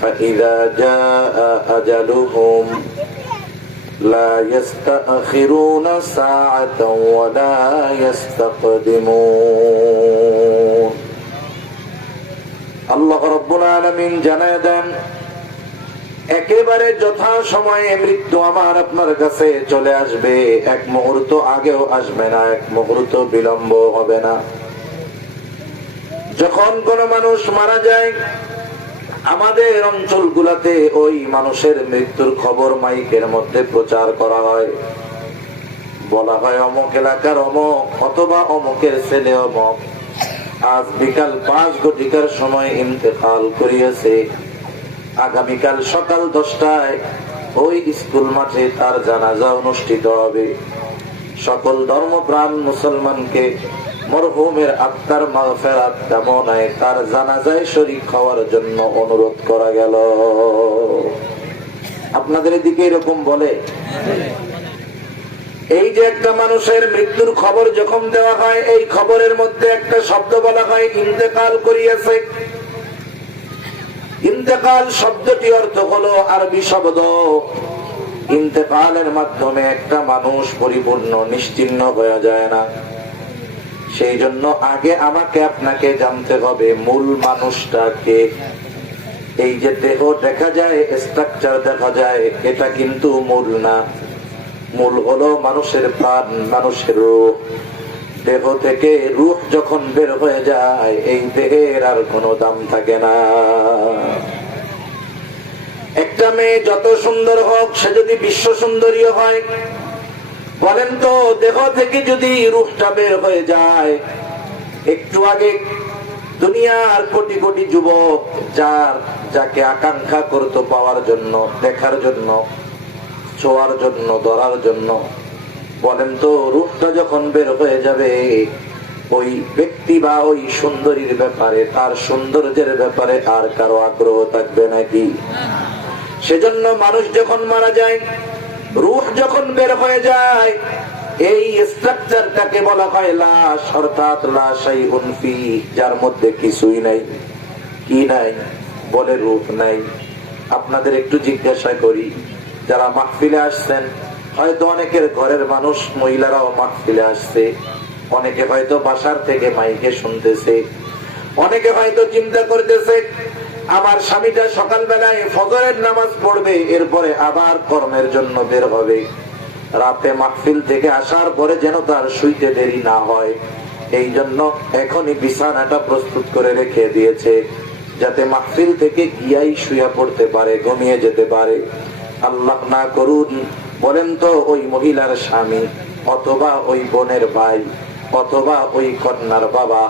فإذا جاء أجلهم لا يستأخرون ساعة ولا يستقدمون আল্লাহ রব্বুল আলমিন জানায় দেন একেবারে যথা সময়ে মৃত্যু আমার আপনার কাছে চলে আসবে এক মুহূর্ত আগেও আসবে না এক মুহূর্ত বিলম্ব হবে না যখন কোন মানুষ মারা যায় আমাদের অঞ্চলগুলাতে ওই মানুষের মৃত্যুর খবর মাইকের মধ্যে প্রচার করা হয়। বলা হয়, অমক এলাকার অমক অথবা অমকের ছেলে অমক। আজ বিকাল পাঁচ ঘটিকার সময় ইন্তেকাল করিয়াছে। আগামীকাল সকাল দশটায় ওই স্কুল মাঠে তার জানাজা অনুষ্ঠিত হবে। সকল ধর্মপ্রাণ মুসলমানকে মরহুমের আত্মার মাগফেরাত কামনায় তার জানাজায় শরীক হওয়ার জন্য অনুরোধ করা গেল। আপনাদের এদিকে এরকম বলে, এই যে একটা মানুষের মৃত্যুর খবর যখন দেওয়া হয়, এই খবরের মধ্যে একটা শব্দ বলা হয়, ইন্তেকাল করিয়াছে। ইন্তেকাল শব্দটি অর্থ হলো আরবি শব্দ। ইন্তেকালের মাধ্যমে একটা মানুষ পরিপূর্ণ, নিশ্চিন্ন হয়ে যায় না। সেই জন্য আগে আমাকে আপনাকে জানতে হবে মূল মানুষটাকে এই যে দেহ দেখা যায় স্ট্রাকচার দেখা যায়, এটা কিন্তু মূল না। মূল হলো মানুষের প্রাণ, মানুষের রূপ। দেহ থেকে রূপ যখন বের হয়ে যায়, এই দেহের আর কোনো দাম থাকে না। একটা মেয়ে যত সুন্দর হোক, সে যদি বিশ্ব সুন্দরী হয় বলেন তো, দেহ থেকে যদি রূপটা বের হয়ে যায়, একটু আগে দুনিয়ার কোটি কোটি যুবক যার, যাকে আকাঙ্ক্ষা করতো পাওয়ার জন্য, দেখার জন্য, ছোঁয়ার জন্য, ধরার জন্য, বলেন তো রূপটা যখন বের হয়ে যাবে, ওই ব্যক্তি বা ওই সুন্দরীর ব্যাপারে, তার সৌন্দর্যের ব্যাপারে আর কারও আগ্রহ থাকবে নাকি? সেজন্য মানুষ যখন মারা যায় রূহ যখন বের হয়ে যায়, এই স্ট্রাকচারটাকে বলা হয় লাশ অর্থাৎ লাশাই উনফি যার মধ্যে কিছুই নাই। কি নাই? বলে রূপ নাই। আপনাদের একটু জিজ্ঞাসা করি, যারা মাহফিলে আসছেন, হয়তো অনেকের ঘরের মানুষ, মহিলারাও মাহফিলে আসছে। অনেকে হয়তো বাসার থেকে মাইকে শুনতেছে। অনেকে হয়তো চিন্তা করতেছে আমার স্বামীটা সকালবেলায় ফজরের নামাজ পড়বে, এরপরে আবার কর্মের জন্য বের হবে। রাতে মাহফিল থেকে আসার পরে যেন তার শুইতে দেরি না হয়। এই জন্য এখনই বিছানাটা প্রস্তুত করে রেখে দিয়েছে, যাতে মাহফিল থেকে গিয়াই শুয়া পড়তে পারে, ঘুমিয়ে যেতে পারে। আল্লাহ না করুন, বলেন তো ওই মহিলার স্বামী, অথবা ওই বোনের ভাই, অথবা ওই কন্যার বাবা।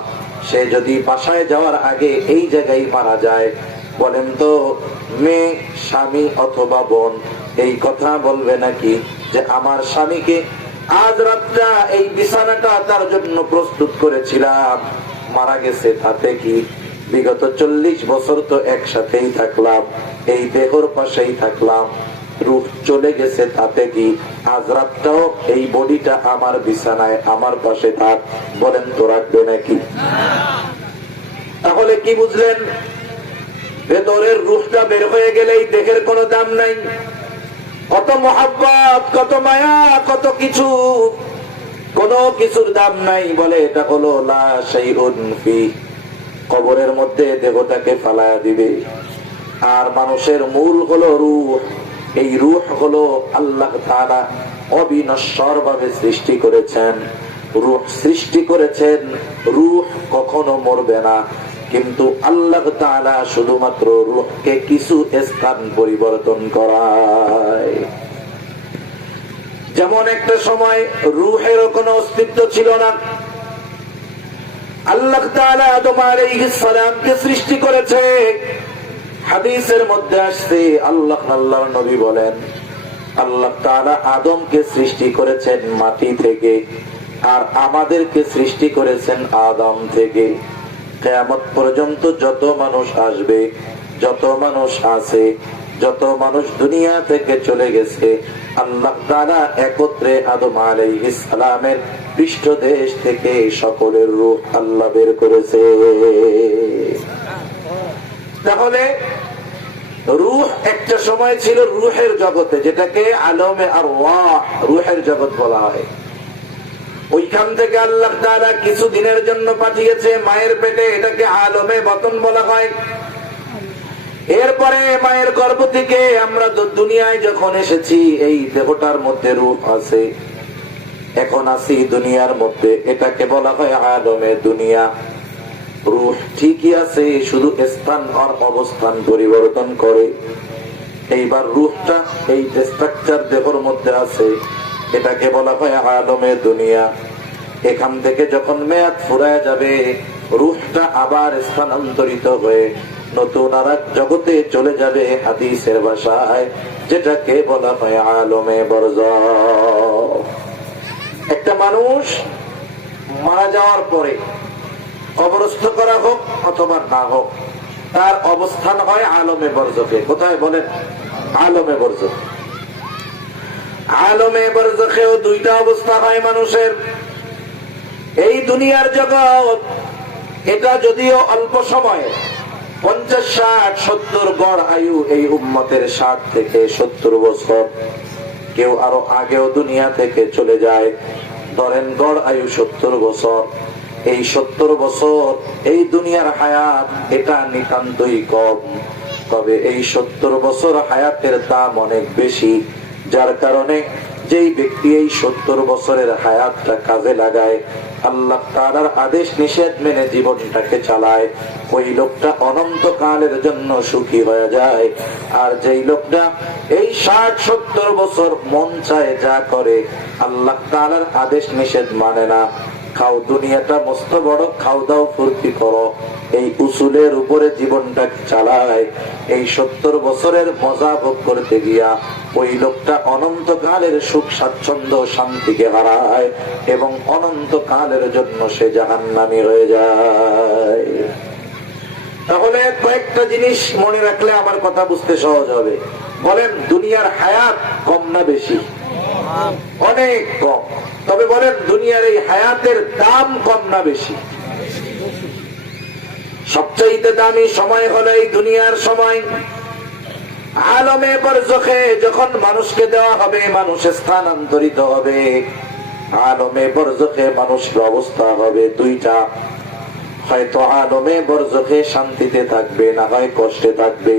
সে যদি বাসায় যাওয়ার আগে এই জায়গায় মারা যায়, বলেন তো, মেয়ে, স্বামী অথবা বোন, এই কথা বলবে নাকি যে আমার স্বামীকে আজ রাতটা এই বিছানাটা তার জন্য প্রস্তুত করেছিলাম, মারা গেছে তাতে কি? বিগত চল্লিশ বছর তো একসাথেই থাকলাম, এই দেহর পাশেই থাকলাম রূপ চলে গেছে তাতে কি? আজ রাতটাও এই বডিটা আমার বিছানায়, আমার পাশে থাক, বলেন তো রাখবে নাকি? তাহলে কি বুঝলেন? ভেতরের রূপটা বের হয়ে গেলেই দেহের কোনো দাম নাই। কত মহাব্বত, কত মায়া, কত কিছু। কোন কিছুর দাম নাই, বলে এটা হলো কবরের মধ্যে দেহটাকে ফালায়া দিবে। আর মানুষের মূল হলো রূহ। এই রূহ হলো আল্লাহ তাআলা অবিনশ্বর ভাবে সৃষ্টি করেছেন। রূহ সৃষ্টি করেছেন, রূহ কখনো মরবে না। কিন্তু আল্লাহ তাআলা শুধুমাত্র রূহকে কিছু স্থান পরিবর্তন করায়। যেমন একটা সময় রুহের কোনো অস্তিত্ব ছিল না। আল্লাহ তাআলা আদম আলাইহিস সালামকে সৃষ্টি করেছে। হাদিসের মধ্যে আসছে, আল্লাহ আল্লাহর নবী বলেন, আল্লাহ তাআলা আদমকে সৃষ্টি করেছেন মাটি থেকে আর আমাদেরকে সৃষ্টি করেছেন আদম থেকে। কেয়ামত পর্যন্ত যত মানুষ আসবে, যত মানুষ আছে, যত মানুষ দুনিয়া থেকে চলে গেছে, আল্লাহ তারা একত্রে আদম আলাইহিস সালামের পৃষ্ঠদেশ থেকে সকলের রূপ আল্লাহ বের করেছে। তাহলে রুহ একটা সময় ছিল রুহের জগতে, যেটাকে আলমে আর রুহের জগৎ বলা হয়। ওইখান থেকে আল্লাহ তাআলা কিছু দিনের জন্য পাঠিয়েছে, মায়ের পেটে এটাকে আলমে বতন বলা হয়। এরপরে মায়ের গর্ভ থেকে আমরা দুনিয়ায় যখন এসেছি, এই দেহটার মধ্যে রূপ আছে। এখন আছি দুনিয়ার মধ্যে, এটাকে বলা হয় আলমে দুনিয়া। রূহ ঠিকই আছে, শুধু স্থান আর অবস্থান পরিবর্তন করে। এইবার রূহটা এই স্ট্রাকচার দেহর মধ্যে আছে। এটাকে বলা হয় আলমে দুনিয়া। এখান থেকে যখন মেয়াদ ফুরায় যাবে, রূহটা আবার স্থানান্তরিত হয়ে নতুন আর জগতে চলে যাবে হাদিসের ভাষায়, যেটাকে বলা হয় আলমে বরজ। একটা মানুষ মারা যাওয়ার পরে কবরস্থ করা হোক অথবা না হোক, তার অবস্থান হয় আলমে বরজকে। কোথায় বলেন? আলমে বরজক। আলমে বরজখেও দুইটা অবস্থা হয় মানুষের। এই দুনিয়ার জগৎ, এটা যদিও অল্প সময়ে, পঞ্চাশ ষাট, সত্তর গড় আয়ু এই উম্মতের ষাট থেকে সত্তর বছর। কেউ আরও আগেও দুনিয়া থেকে চলে যায়, ধরেন গড় আয়ু সত্তর বছর। এই সত্তর বছর এই দুনিয়ার হায়াত এটা নিতান্তই কম। তবে এই সত্তর বছর হায়াতের দাম অনেক বেশি, যার কারণে যেই ব্যক্তি এই সত্তর বছরের হায়াতটা কাজে লাগায়, আল্লাহ তালার আদেশ নিষেধ মেনে জীবনটাকে চালায়। ওই লোকটা অনন্ত কালের জন্য সুখী হয়ে যায়। আর যেই লোকটা এই ষাট সত্তর বছর মন চায় যা করে, আল্লাহ তালার আদেশ নিষেধ মানে না। খাও, দুনিয়াটা মস্ত বড়, খাও দাও, ফুর্তি করো। এই উসুলের উপরে জীবনটা চালায়। এই সত্তর বছরের মজা ভোগ করতে গিয়া ওই লোকটা অনন্ত কালের সুখ, স্বাচ্ছন্দ্য শান্তিকে হারায় এবং অনন্ত কালের জন্য সে জাহান্নামি হয়ে যায়। তাহলে কয়েকটা জিনিস মনে রাখলে আমার কথা বুঝতে সহজ হবে। বলেন, দুনিয়ার হায়াত কম না বেশি? অনেক কম। তবে বলেন, দুনিয়ার এই হায়াতের দাম কম না বেশি। সবচাইতে দামি সময় হলো এই দুনিয়ার সময়। আলমে বরজখে যখন মানুষকে দেওয়া হবে, মানুষ স্থানান্তরিত হবে। আলমে বরজখে মানুষের অবস্থা হবে দুইটা। হয়তো আলমে বরজখে শান্তিতে থাকবে, না হয় কষ্টে থাকবে।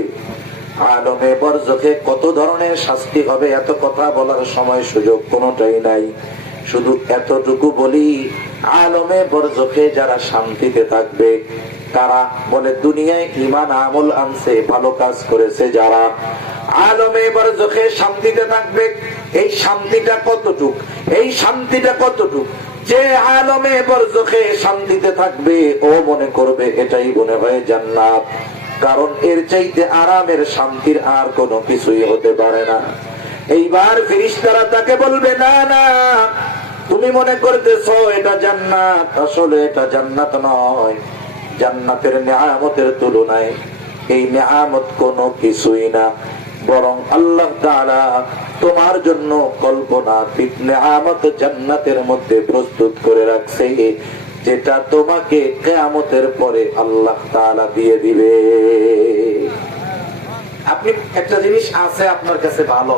আলমে বরজখে কত ধরনের শাস্তি হবে, এত কথা বলার সময় সুযোগ কোনোটাই নাই। শুধু এতটুকু বলি, আলমে বরজখে যারা শান্তিতে থাকবে, তারা বলে, দুনিয়ায় ইমান আমল আনছে, ভালো কাজ করেছে যারা। আলমে বরজখে শান্তিতে থাকবে, এই শান্তিটা কতটুক? এই শান্তিটা কতটুক? যে আলমে বরজখে শান্তিতে থাকবে, ও মনে করবে, এটাই মনে হয় জান্নাত। কারণ এর চাইতে আরামের শান্তির আর কোনো কিছুই হতে পারে না। এইবার ফিরিস্তারা তাকে বলবে, না না তুমি মনে করতেছ এটা জান্নাত? আসলে এটা জান্নাত নয়। জান্নাতের নেয়ামতের তুলনায় এই নেয়ামত কোনো কিছুই না। বরং আল্লাহ তাআলা তোমার জন্য কল্পনা নেয়ামত জান্নাতের মধ্যে প্রস্তুত করে রাখছে, যেটা তোমাকে কেয়ামতের পরে আল্লাহ তাআলা দিয়ে দিবে। আপনি একটা জিনিস আছে আপনার কাছে ভালো।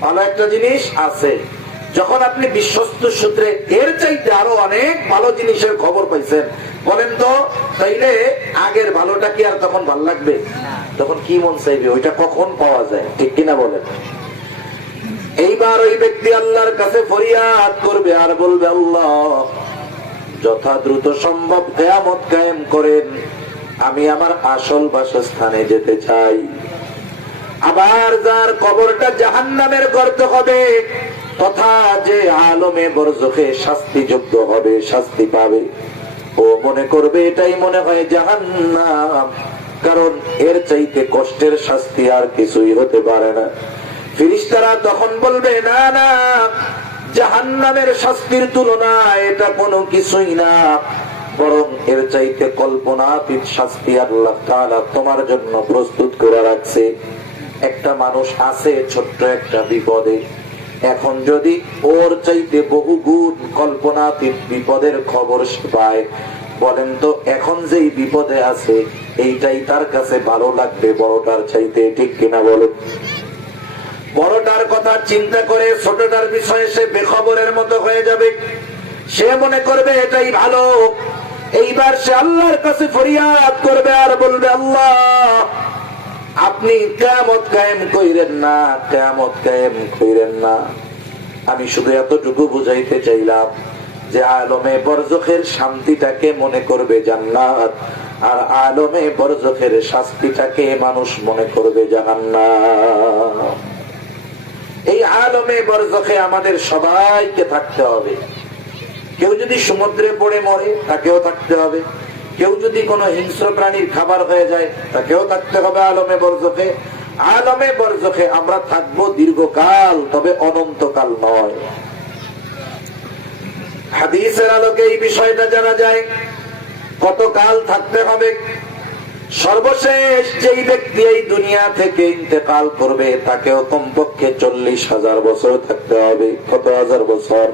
ভালো একটা জিনিস আছে। যখন আপনি বিশ্বস্ত সূত্রে এর চাইতে আরও অনেক ভালো জিনিসের খবর পাইছেন, বলেন তো, তাইলে আগের ভালোটা কি আর তখন ভালো লাগবে? তখন কি মন চাইবে? ওইটা কখন পাওয়া যায়? ঠিক কিনা বলেন? এইবার ওই ব্যক্তি আল্লাহর কাছে ফরিয়াদ করবে আর বলবে, আল্লাহ যথা দ্রুত সম্ভব কেয়ামত কায়েম করেন। আমি আমার আসল বাসস্থানে যেতে চাই। আবার যার কবরটা জাহান্নামের গর্ত হবে তথা যে আলমে বরজখে শাস্তিযোগ্য হবে, শাস্তি পাবে। ও মনে করবে এটাই মনে হয় জাহান্নাম, কারণ এর চাইতে কষ্টের শাস্তি আর কিছুই হতে পারে না। ফিরিস্তারা তখন বলবে, না না, জাহান্নামের শাস্তির তুলনা এটা কোনো কিছুই না, বরং এর চাইতে কল্পনাতীত শাস্তি আল্লাহ তাআলা তোমার জন্য প্রস্তুত করে রাখছে। একটা মানুষ আছে ছোট্ট একটা বিপদে এখন যদি ওর চাইতে বহু গুণ কল্পনাতীত বিপদের খবর পায়, বলেন তো এখন যেই বিপদে আছে, এইটাই তার কাছে ভালো লাগবে বড়টার চাইতে, ঠিক কিনা বলো বড়টার কথা চিন্তা করে ছোটটার বিষয়ে সে বেখবরের মতো হয়ে যাবে। সে মনে করবে এটাই ভালো। এইবার সে আল্লাহর কাছে ফরিয়াদ করবে আর বলবে, আল্লাহ আপনি কেমত কায়েম কইরেন না কেমত কায়েম কইরেন না। আমি শুধু এতটুকু বুঝাইতে চাইলাম যে আলমে বরজখের শান্তিটাকে মনে করবে জান্নাত, আর আলমে বরজখের শাস্তিটাকে মানুষ মনে করবে এই আলমে বরজখে আমাদের সবাইকে থাকতে হবে। কেউ যদি সমুদ্রে পড়ে মরে, তাকেও থাকতে হবে। কেউ যদি কোনো হিংস্র প্রাণীর খাবার হয়ে যায়, তাকেও থাকতে হবে আলমে বরজখে। আলমে বরজখে আমরা থাকব দীর্ঘকাল, তবে অনন্তকাল নয়। হাদিসের আলোকে এই বিষয়টা জানা যায়, কতকাল থাকতে হবে? সর্বশেষ যেই ব্যক্তি এই দুনিয়া থেকে ইন্তেকাল করবে, তাকেও কমপক্ষে চল্লিশ হাজার বছর থাকতে হবে। কত হাজার বছর?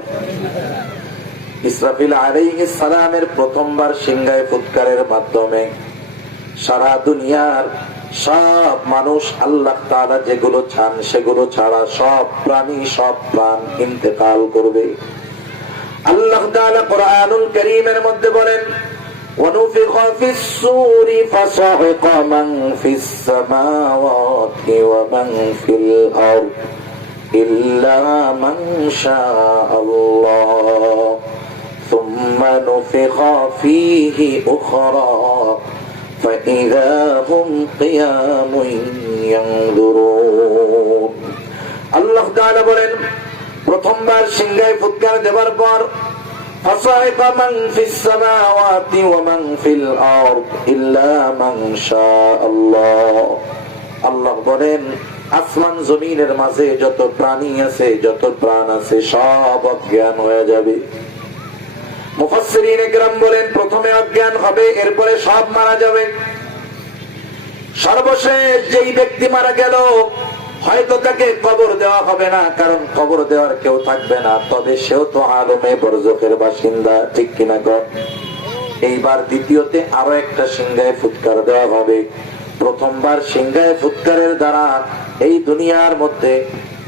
ইসরাফিল আলাইহিস সালামের প্রথমবার সিংহায় ফুৎকারের মাধ্যমে সারা দুনিয়ার সব মানুষ আল্লাহ তাআলা যেগুলো চান সেগুলো ছাড়া সব প্রাণী সব প্রাণ ইন্তেকাল করবে আল্লাহ তাআলা কোরআনুল কারীমের মধ্যে বলেন ونفخ في الصور فصعق من في السماوات ومن في الأرض إلا من شاء الله ثم نفخ فيه أخرى فإذا هم قيام ينظرون আল্লাহ তাআলা বলেন প্রথমবার সিংহায় ফুৎকার দেওয়ার পর فصعق من في السماوات ومن في الأرض إلا من شاء الله আল্লাহ বলেন আসমান জমিনের মাঝে যত প্রাণী আছে যত প্রাণ আছে সব অজ্ঞান হয়ে যাবে বলেন, প্রথমে অজ্ঞান হবে, এরপরে সব মারা যাবে। সর্বশেষ যেই ব্যক্তি মারা গেল, হয়তো তাকে কবর দেওয়া হবে না, কারণ কবর দেওয়ার কেউ থাকবে না। তবে সেও তো আলমে বরজখের বাসিন্দা, ঠিক কিনা কর এইবার দ্বিতীয়তে আরও একটা সিংহায় ফুৎকার দেওয়া হবে। প্রথমবার সিংহায় ফুৎকারের দ্বারা এই দুনিয়ার মধ্যে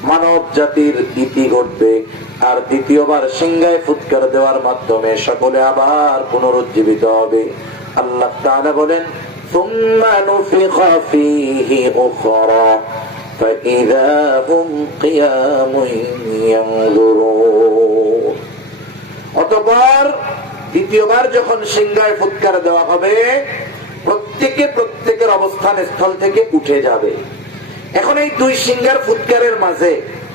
মানব জাতির ইতি ঘটবে। আর দ্বিতীয়বার সিংহায় ফুৎকার দেওয়ার মাধ্যমে সকলে আবার পুনরুজ্জীবিত হবে আল্লাহ তাআলা বলেন ثم نفخ فيه أخرى فإذا هم قيام ينظرون অতঃপর দ্বিতীয়বার যখন সিংহায় ফুৎকার দেওয়া হবে প্রত্যেকে প্রত্যেকের অবস্থান স্থল থেকে উঠে যাবে এখন এই দুই সিংহার ফুৎকারের মাঝে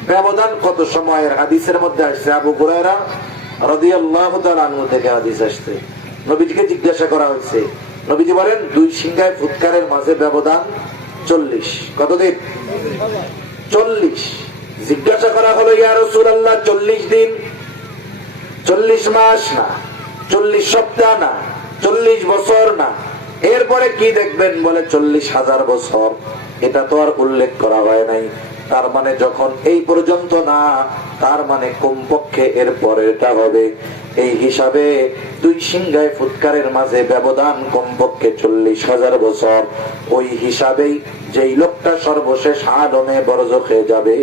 ব্যবধান কত সময়ের হাদিসের মধ্যে আসছে? আবু তাআলা থেকে হাদিস আসছে। নবীজিকে জিজ্ঞাসা করা হয়েছে, নবীজি বলেন, দুই সিংহায় ফুৎকারের মাঝে ব্যবধান চল্লিশ। চল্লিশ। জিজ্ঞাসা করা হলো, ইয়া রাসূলুল্লাহ, চল্লিশ দিন? চল্লিশ মাস না, চল্লিশ সপ্তাহ না, চল্লিশ বছর না। এরপরে কি দেখবেন? বলে, চল্লিশ হাজার বছর। এটা তো আর উল্লেখ করা হয় নাই। তার মানে যখন এই পর্যন্ত না, তার মানে কমপক্ষে এর পরেরটা হবে। এই হিসাবে দুই সিংহায় ফুৎকারের মাঝে ব্যবধান কমপক্ষে চল্লিশ হাজার বছর। ওই হিসাবেই যেই লোকটা সর্বশেষ আলমে বরজখে যাবে,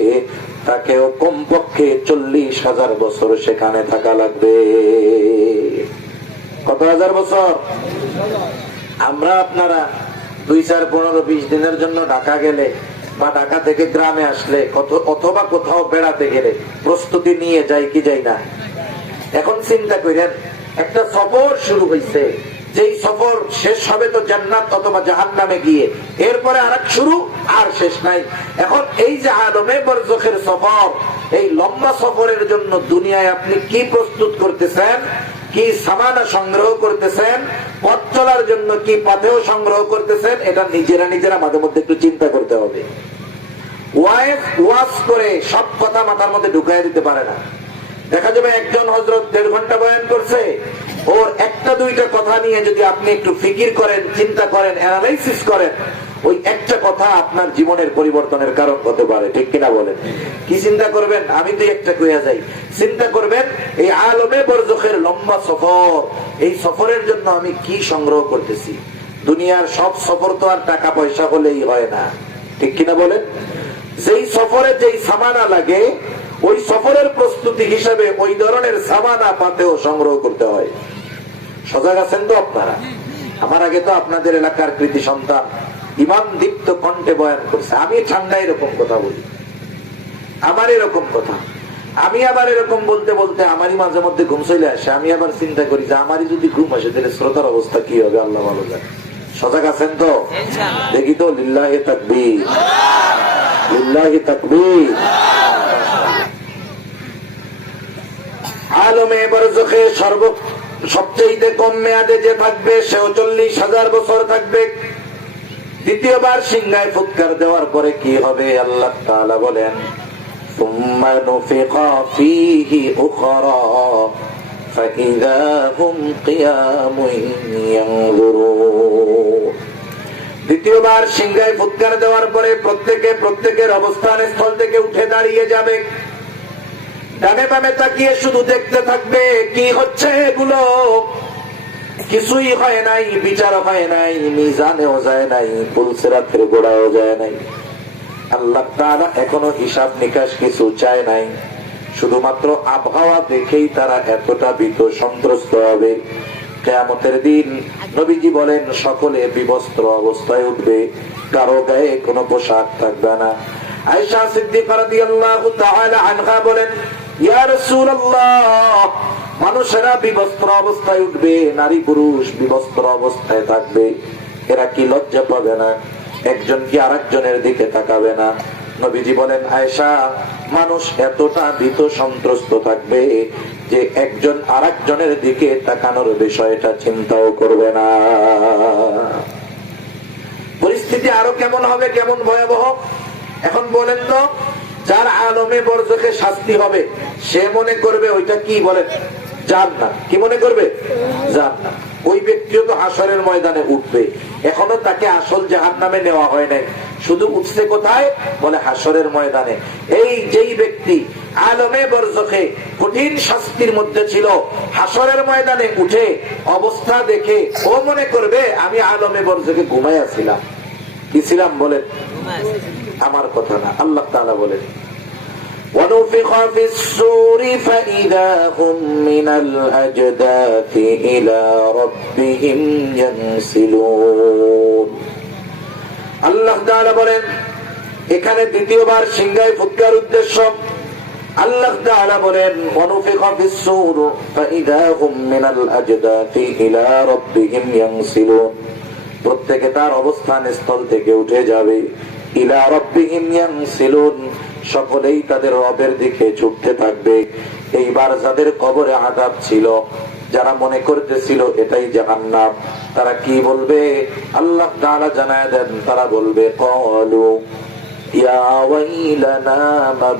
তাকেও কমপক্ষে চল্লিশ হাজার বছর সেখানে থাকা লাগবে। কত হাজার বছর? আমরা আপনারা দুই চার পনেরো বিশ দিনের জন্য ঢাকা গেলে বা ঢাকা থেকে গ্রামে আসলে অথবা কোথাও বেড়াতে গেলে প্রস্তুতি নিয়ে যাই কি যাই না। এখন চিন্তা করেন, একটা সফর শুরু হয়েছে যেই সফর শেষ হবে তো জান্নাত অথবা জাহান নামে গিয়ে। এরপরে আর শুরু, আর শেষ নাই। এখন এই যে আলমে সফর, এই লম্বা সফরের জন্য দুনিয়ায় আপনি কি প্রস্তুত করতেছেন? কি সামানা সংগ্রহ করতেছেন? পথ চলার জন্য কি পথেও সংগ্রহ করতেছেন? এটা নিজেরা নিজেরা মাঝে মধ্যে একটু চিন্তা করতে হবে। ওয়াশ করে সব কথা মাথার মধ্যে ঢুকাই দিতে পারে না। দেখা যাবে একজন হজরত দেড় ঘণ্টা বয়ান করছে, ওর একটা দুইটা কথা নিয়ে যদি আপনি একটু ফিকির করেন, চিন্তা করেন অ্যানালাইসিস করেন, ওই একটা কথা আপনার জীবনের পরিবর্তনের কারণ হতে পারে, ঠিক কিনা বলেন? কি চিন্তা করবেন? আমি তো একটা কইয়া যাই। চিন্তা করবেন, এই আলমে বরজখের লম্বা সফর, এই সফরের জন্য আমি কি সংগ্রহ করতেছি? দুনিয়ার সব সফর তো আর টাকা পয়সা হলেই হয় না, ঠিক কিনা বলেন? যেই সফরে যেই সামানা লাগে ওই সফরের প্রস্তুতি হিসাবে ওই ধরনের সামানা পাতেও সংগ্রহ করতে হয়। সজাগ আছেন তো আপনারা? আমার আগে তো আপনাদের এলাকার কৃতি সন্তান ইমান দীপ্ত কণ্ঠে বয়ান করছে। আমি ঠান্ডা এরকম কথা বলি। আমার এরকম কথা। আমি আবার এরকম বলতে বলতে আমারই মাঝে মধ্যে ঘুম চলে আসে। আমি আবার চিন্তা করি যে আমারই যদি ঘুম আসে তাহলে শ্রোতার অবস্থা কি হবে? আল্লাহ ভালো জানে। সজাগ আছেন তো? দেখি তো লিল্লাহে তাকবীর। লিল্লাহি তাকবীর আলমে বরজখে সর্ব সবচেয়ে কম মেয়াদে যে থাকবে সেও চল্লিশ হাজার বছর থাকবে দ্বিতীয়বার সিংহায় ফুৎকার দেওয়ার পরে কি হবে আল্লাহ তাআলা বলেন ثم نفخ فيه أخرى فإذا هم قيام ينظرون দ্বিতীয়বার সিংহায় ফুৎকার দেওয়ার পরে প্রত্যেকে প্রত্যেকের অবস্থান স্থল থেকে উঠে দাঁড়িয়ে যাবে। ডানে বামে তাকিয়ে শুধু দেখতে থাকবে, কি হচ্ছে এগুলো? কিছুই হয় নাই বিচার হয় নাই, মিজানেও যায় নাই পুলসেরাতের গোড়াও যায় নাই। আল্লাহ তারা এখনও হিসাব নিকাশ কিছু চায় নাই। শুধুমাত্র আবহাওয়া দেখেই তারা এতটা ভীত সন্ত্রস্ত হবে। কেয়ামতের দিন নবীজি বলেন, সকলে বিবস্ত্র অবস্থায় উঠবে, কারও গায়ে কোনো পোশাক থাকবে না। সিদ্দিক রাদিয়াল্লাহু তাআলা আনহা বলেন, ইয়া রাসূলুল্লাহ, মানুষেরা বিবস্ত্র অবস্থায় উঠবে, নারী পুরুষ বিবস্ত্র অবস্থায় থাকবে, এরা কি লজ্জা পাবে না? একজন কি আরেকজনের দিকে তাকাবে না? নবীজি বলেন আয়সা মানুষ এতটা ভীত সন্ত্রস্ত থাকবে যে একজন আরেকজনের দিকে তাকানোর বিষয়টা চিন্তাও করবে না। পরিস্থিতি আরও কেমন হবে, কেমন ভয়াবহ? এখন বলেন তো, যার আলমে বর্জকে শাস্তি হবে, সে মনে করবে ওইটা কি বলেন জান না কি মনে করবে? জান না ওই ব্যক্তিও তো আসরের ময়দানে উঠবে। এখনও তাকে আসল জাহান নামে নেওয়া হয় নাই। শুধু উঠছে কোথায়? বলে হাসরের ময়দানে। এই যেই ব্যক্তি আলমে বর্জকে কঠিন শাস্তির মধ্যে ছিল হাসরের ময়দানে উঠে অবস্থা দেখে ও মনে করবে আমি আলমে বর্জকে ঘুমাইয়াছিলাম কি ছিলাম বলেন আমার কথা না আল্লাহ তাআলা বলেন ونفخ في السور فإذا هم من الأجداث إلى ربهم ينسلون আল্লাহ তাআলা বলেন এখানে দ্বিতীয়বার সিংহায় ফুৎকার উদ্দেশ্য আল্লাহ তাআলা বলেন মিনাল আজদাতি ইলা রাব্বিহিম ইয়ানসিলুন প্রত্যেকে তার অবস্থান স্থল থেকে উঠে যাবে। ইলা রাব্বিহিম ইয়ানসিলুন সকলেই তাদের রবের দিকে ছুটতে থাকবে। এইবার যাদের কবরে আঘাত ছিল, যারা মনে করতেছিল এটাই জাহান্নাম, তারা কি বলবে? আল্লাহ তাআলা জানায় দেন, তারা বলবে, কলু, ইয়া ওয়াইলানা মান